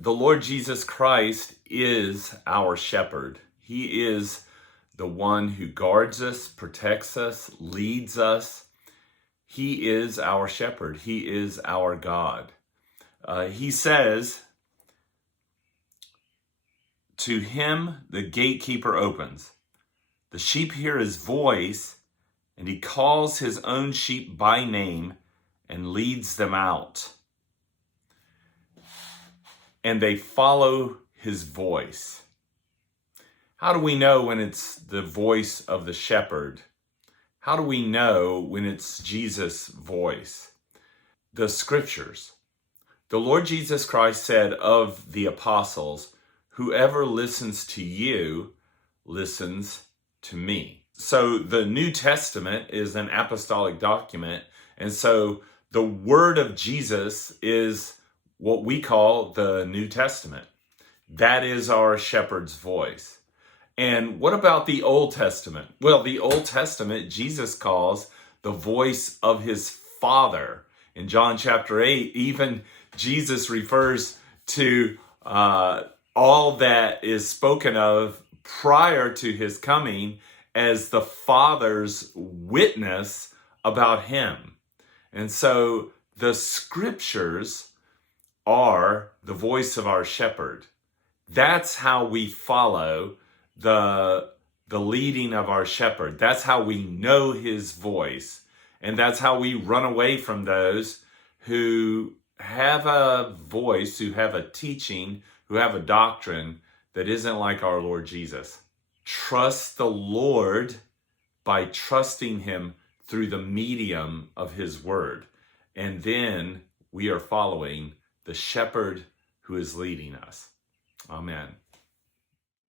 the Lord Jesus Christ is our shepherd. He is the one who guards us, protects us, leads us. He is our shepherd. He is our God. He says, to him the gatekeeper opens. The sheep hear his voice, and he calls his own sheep by name and leads them out. And they follow his voice. How do we know when it's the voice of the shepherd? How do we know when it's Jesus' voice? The scriptures. The Lord Jesus Christ said of the apostles, whoever listens to you listens to me. So the New Testament is an apostolic document. And so the word of Jesus is what we call the New Testament. That is our shepherd's voice. And what about the Old Testament? Well, the Old Testament, Jesus calls the voice of his Father. In John chapter 8, even Jesus refers to all that is spoken of prior to his coming as the Father's witness about him. And so the scriptures are the voice of our shepherd. That's how we follow the leading of our shepherd. That's how we know his voice. And that's how we run away from those who have a voice, who have a teaching, who have a doctrine that isn't like our Lord Jesus. Trust the Lord by trusting him through the medium of his word. And then we are following the shepherd who is leading us. Amen.